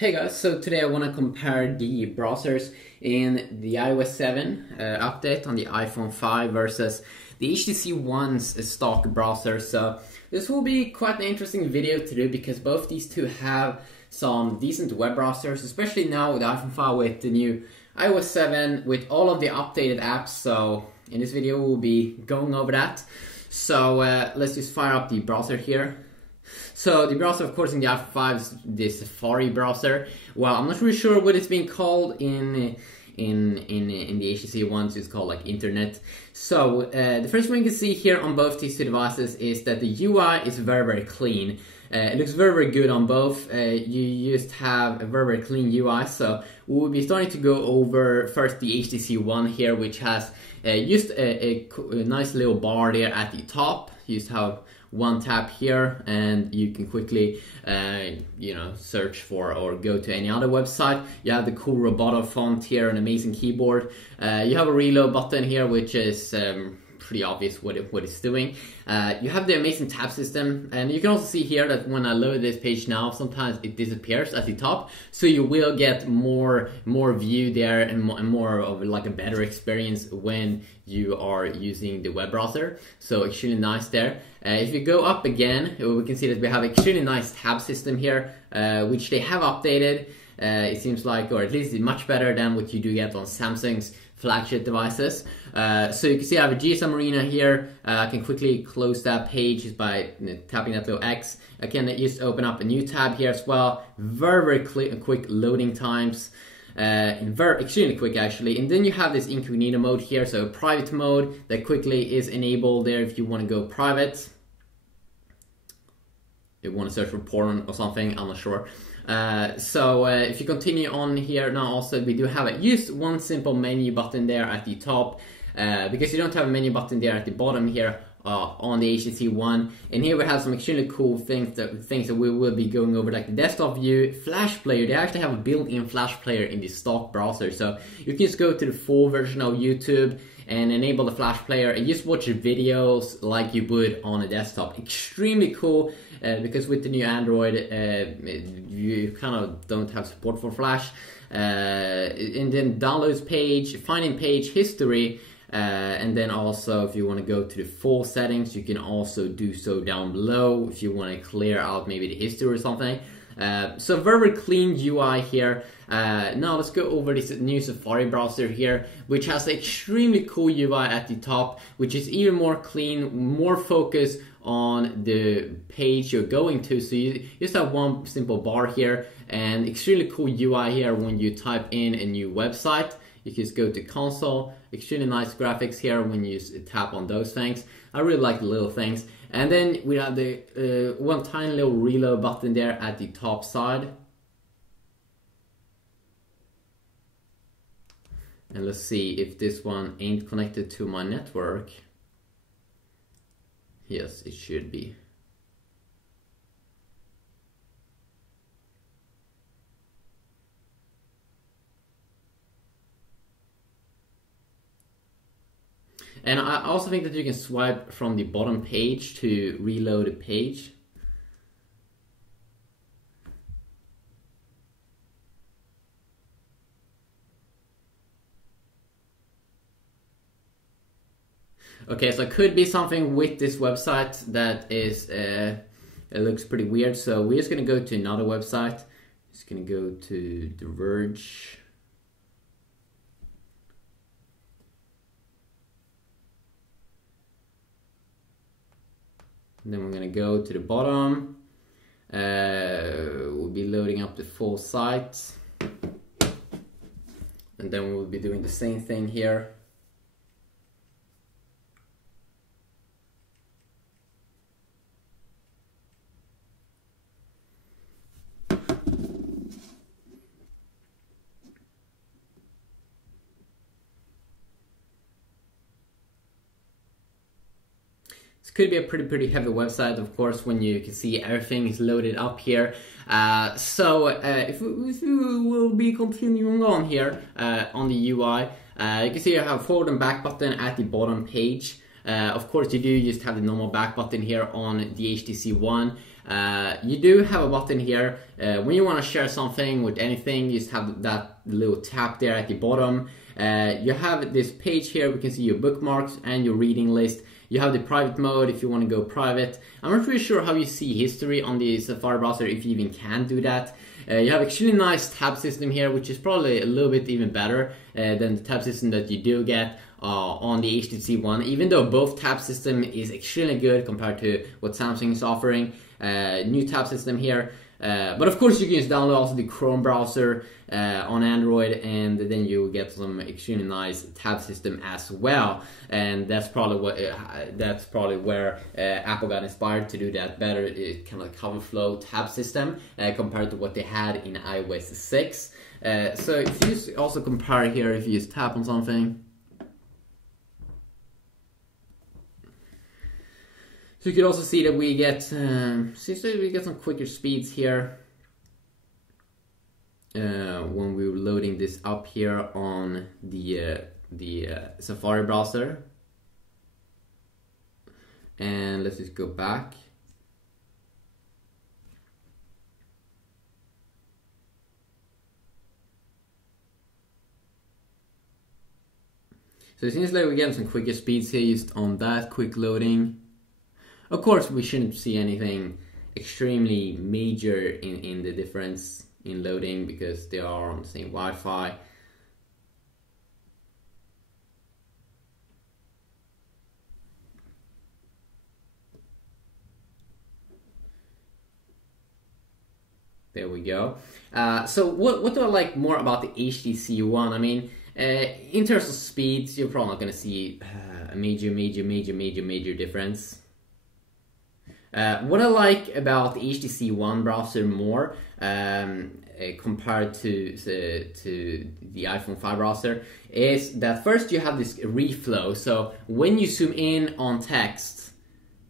Hey guys, so today I want to compare the browsers in the iOS 7 update on the iPhone 5 versus the HTC One's stock browser. So this will be quite an interesting video to do because both these two have some decent web browsers, especially now with the iPhone 5 with the new iOS 7 with all of the updated apps. So in this video we'll be going over that. So let's just fire up the browser here. So the browser, of course, in the iPhone 5 is the Safari browser. Well, I'm not really sure what it's being called in the HTC One, so it's called like Internet. So the first thing you can see here on both these two devices is that the UI is very clean. It looks very good on both. You just have a very clean UI. So we'll be starting to go over first the HTC One here, which has just a nice little bar there at the top. You just have one tap here and you can quickly search for or go to any other website. You have the cool Roboto font here, an amazing keyboard. You have a reload button here, which is pretty obvious what it's doing. You have the amazing tab system, and you can also see here that when I load this page now, sometimes it disappears at the top, so you will get more view there and more of like a better experience when you are using the web browser. So extremely nice there. If you go up again, we can see that we have extremely nice tab system here, which they have updated. It seems like, or at least it's much better than what you do get on Samsung's flagship devices. So you can see I have a GSM Arena here. I can quickly close that page just by tapping that little X. I can just open up a new tab here as well. Very quick loading times. Extremely quick actually. And then you have this incognito mode here, so private mode that quickly is enabled there if you want to go private. You want to search for porn or something, I'm not sure. If you continue on here now, also we do have just one simple menu button there at the top, because you don't have a menu button there at the bottom here on the HTC One. And here we have some extremely cool things that we will be going over, like the desktop view, flash player. They actually have a built-in flash player in the stock browser, so you can just go to the full version of YouTube and enable the flash player and just watch videos like you would on a desktop. Extremely cool, because with the new Android you kind of don't have support for flash. And then downloads page, finding page history, and then also if you want to go to the full settings, you can also do so down below if you want to clear out maybe the history or something. So very clean UI here. Now let's go over this new Safari browser here, which has an extremely cool UI at the top, which is even more clean, more focused on the page you're going to. So you just have one simple bar here and extremely cool UI here when you type in a new website. You can just go to console, extremely nice graphics here when you tap on those things. I really like the little things. And then we have the one tiny little reload button there at the top side. And let's see if this one ain't connected to my network. Yes, it should be. And I also think that you can swipe from the bottom page to reload a page. Okay, so it could be something with this website that is, it looks pretty weird. So we're just gonna go to another website. Just gonna go to The Verge. And then we're gonna go to the bottom. We'll be loading up the full site. And then we'll be doing the same thing here. This could be a pretty heavy website, of course, when you can see everything is loaded up here. If we will be continuing on here on the UI, you can see you have forward and back button at the bottom page. Of course, you do just have the normal back button here on the HTC One. You do have a button here when you want to share something with anything. You just have that little tap there at the bottom. You have this page here. We can see your bookmarks and your reading list. You have the private mode if you want to go private. I'm not really sure how you see history on the Safari browser, if you even can do that. You have extremely nice tab system here, which is probably a little bit even better than the tab system that you do get on the HTC One, even though both tab system is extremely good compared to what Samsung is offering. New tab system here. But of course you can just download also the Chrome browser on Android, and then you will get some extremely nice tab system as well. And that's probably where Apple got inspired to do that better, kind of like cover flow tab system compared to what they had in iOS 6. So if you just also compare here, if you just tap on something, so you can also see that we get some quicker speeds here when we were loading this up here on the Safari browser. And let's just go back. So it seems like we're getting some quicker speeds here just on that quick loading. Of course, we shouldn't see anything extremely major in the difference in loading because they are on the same Wi-Fi. There we go. So what do I like more about the HTC One? I mean, in terms of speeds, you're probably not going to see a major difference. What I like about the HTC One browser more compared to the iPhone 5 browser is that first you have this reflow. So when you zoom in on text,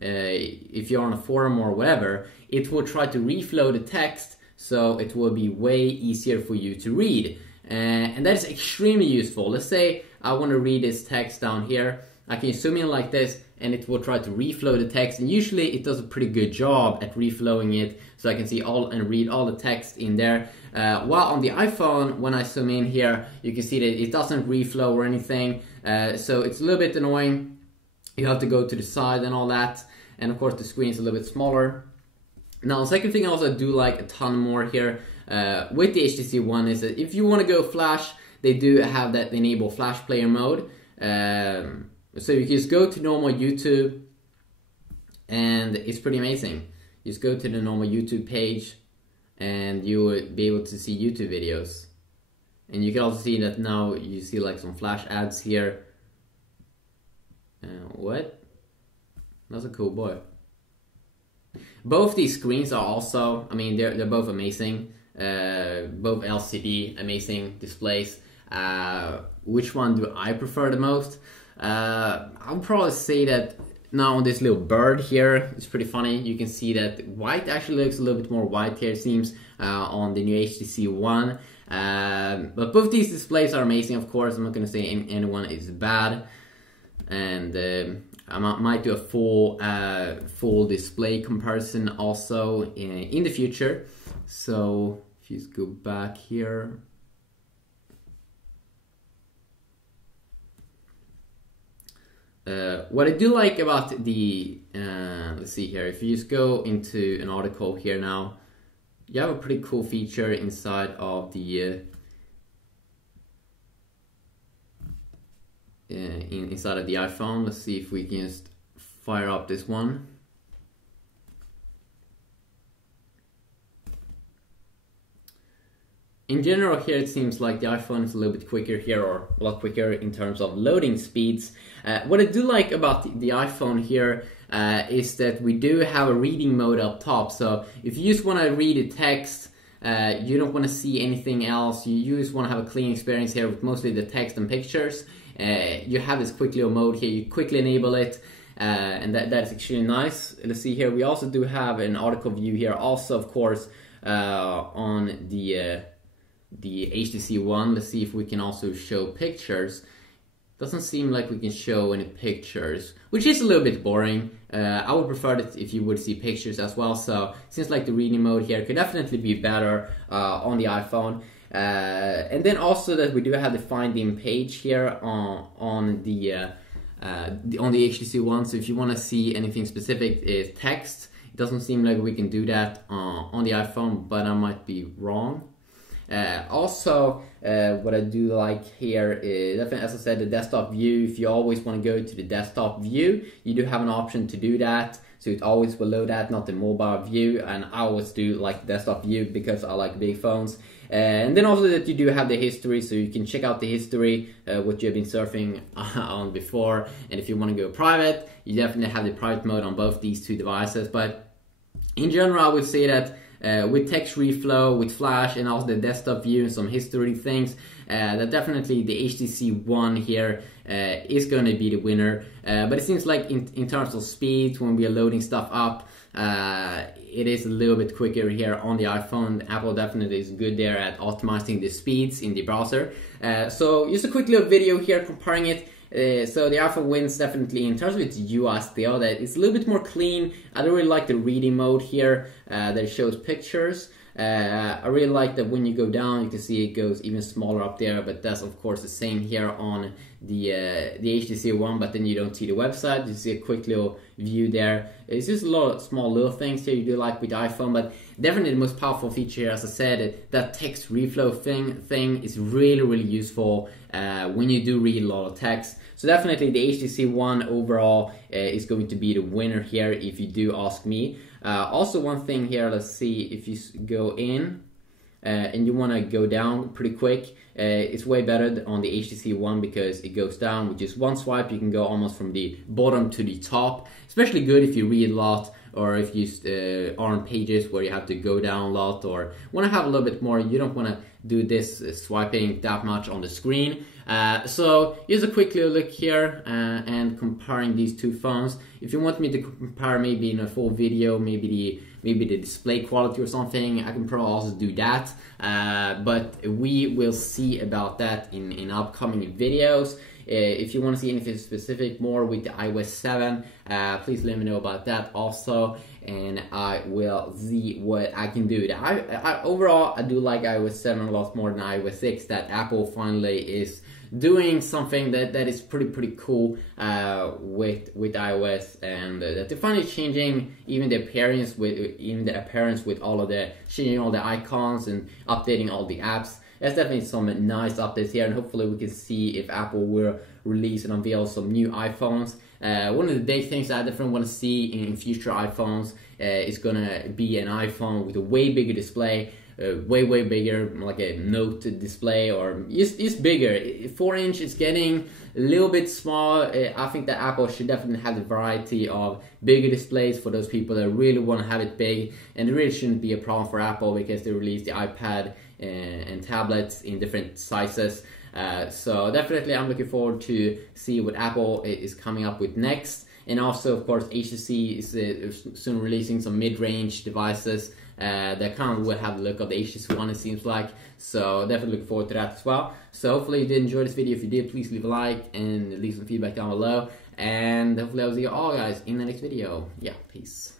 if you're on a forum or whatever, it will try to reflow the text, so it will be way easier for you to read. And that is extremely useful. Let's say I want to read this text down here. I can zoom in like this, and it will try to reflow the text, and usually it does a pretty good job at reflowing it, so I can see all and read all the text in there. While on the iPhone, when I zoom in here, you can see that it doesn't reflow or anything, so it's a little bit annoying. You have to go to the side and all that, and of course the screen is a little bit smaller. Now, the second thing I also do like a ton more here with the HTC One is that if you want to go Flash, they do have that enable Flash player mode. So you can just go to normal YouTube, and it's pretty amazing. You just go to the normal YouTube page, and you will be able to see YouTube videos. And you can also see that now you see like some Flash ads here. What? That's a cool boy. Both these screens are also, I mean, they're both amazing. Both LCD, amazing displays. Which one do I prefer the most? I'll probably say that now this little bird here is pretty funny. You can see that white actually looks a little bit more white here, it seems, on the new HTC One. But both these displays are amazing, of course. I'm not going to say anyone is bad. And I might do a full display comparison also in the future. So if you just go back here. What I do like about the, let's see here, if you just go into an article here now, you have a pretty cool feature inside of the inside of the iPhone. Let's see if we can just fire up this one. In general here it seems like the iPhone is a little bit quicker here, or a lot quicker in terms of loading speeds. What I do like about the iPhone here is that we do have a reading mode up top. So if you just want to read a text, you don't want to see anything else, you just want to have a clean experience here with mostly the text and pictures, you have this quick little mode here, you quickly enable it, and that is extremely nice. Let's see here, we also do have an article view here also, of course, on the HTC One. Let's see if we can also show pictures. doesn't seem like we can show any pictures, which is a little bit boring. I would prefer it if you would see pictures as well. So it seems like the reading mode here could definitely be better on the iPhone. And then also that we do have the finding page here on the HTC One. So if you want to see anything specific, is text. It doesn't seem like we can do that on the iPhone, but I might be wrong. Also, what I do like here is, as I said, the desktop view. If you always want to go to the desktop view, you do have an option to do that. So it's always below that, not the mobile view. And I always do like the desktop view because I like big phones. And then also that you do have the history, so you can check out the history, what you've been surfing on before. And if you want to go private, you definitely have the private mode on both these two devices. But in general, I would say that with text reflow, with flash, and also the desktop view and some history things, that definitely the HTC One here is going to be the winner. But it seems like in terms of speed, when we are loading stuff up, it is a little bit quicker here on the iPhone. Apple definitely is good there at optimizing the speeds in the browser. So just a quick little video here comparing it. So the iPhone wins definitely in terms of its UI still, that it's a little bit more clean. I don't really like the reading mode here that it shows pictures. I really like that when you go down, you can see it goes even smaller up there, but that's of course the same here on the HTC One, but then you don't see the website. You see a quick little view there. It's just a lot of small little things here you do like with the iPhone, but definitely the most powerful feature here, as I said, that text reflow thing is really useful when you do read a lot of text. So definitely the HTC One overall is going to be the winner here if you do ask me. Also one thing here, let's see, if you go in and you want to go down pretty quick, it's way better on the HTC One because it goes down with just one swipe. You can go almost from the bottom to the top, especially good if you read a lot, or if you are on pages where you have to go down a lot or want to have a little bit more. You don't want to do this swiping that much on the screen. So here's a quick little look here and comparing these two phones. If you want me to compare maybe in a full video, maybe the display quality or something, I can probably also do that. But we will see about that in upcoming videos. If you want to see anything specific more with the iOS 7, please let me know about that also, and I will see what I can do. Overall, I do like iOS 7 a lot more than iOS 6, that Apple finally is doing something that is pretty cool with iOS, and that they're finally changing even the appearance with all of the changing all the icons and updating all the apps. There's definitely some nice updates here, and hopefully we can see if Apple will release and unveil some new iPhones. One of the big things I definitely want to see in future iPhones is gonna be an iPhone with a way bigger display, way bigger, like a Note display, or just bigger. 4-inch is getting a little bit small. I think that Apple should definitely have the variety of bigger displays for those people that really want to have it big, and it really shouldn't be a problem for Apple because they released the iPad and tablets in different sizes. So definitely I'm looking forward to see what Apple is coming up with next. And also, of course, HTC is soon releasing some mid-range devices that kind of will have the look of the HTC One, it seems like. So definitely looking forward to that as well. So hopefully you did enjoy this video. If you did, please leave a like and leave some feedback down below. And hopefully I'll see you all guys in the next video. Yeah, peace.